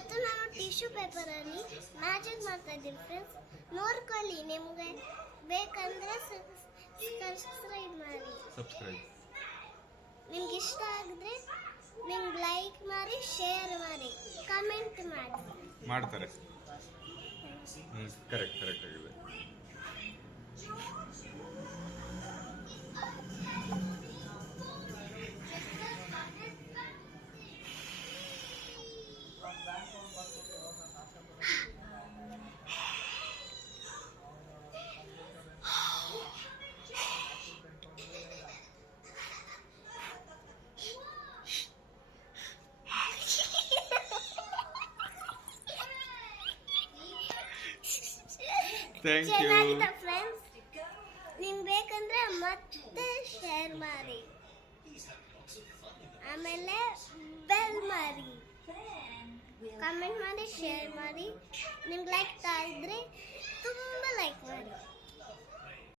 ಇವತ್ತು ನಾನು ಟಿಶ್ಯೂ ಪೇಪರಲ್ಲಿ ಮ್ಯಾಜಿಕ್ ಮಾಡ್ತಾ ಇದ್ದೀನಿ ಫ್ರೆಂಡ್ಸ್. ನೋಡ್ಕೊಳ್ಳಿ, ನಿಮಗೆ ಬೇಕಂದ್ರೆ ಸಬ್ಸ್ಕ್ರೈಬ್ ಮಾಡಿ. ನಿಮ್ಗೆ ಇಷ್ಟ ಆಗಿದ್ರೆ ನಿಮ್ಗೆ ಲೈಕ್ ಮಾಡಿ, ಶೇರ್ ಮಾಡಿ, ಕಮೆಂಟ್ ಮಾಡಿ. ಮಾಡ್ತಾರೆ. ಕರೆಕ್ಟ್ ಆಗಿದೆ. Thank you. ಚೆನ್ನಾಗಿದೆ ಫ್ರೆಂಡ್ಸ್. ನಿಮ್ಗೆ ಬೇಕಂದ್ರೆ ಮತ್ತೆ ಶೇರ್ ಮಾಡಿ, ಆಮೇಲೆ ಬೆಲ್ ಮಾಡಿ, ಕಮೆಂಟ್ ಮಾಡಿ, ಶೇರ್ ಮಾಡಿ. ನಿಮ್ಗೆ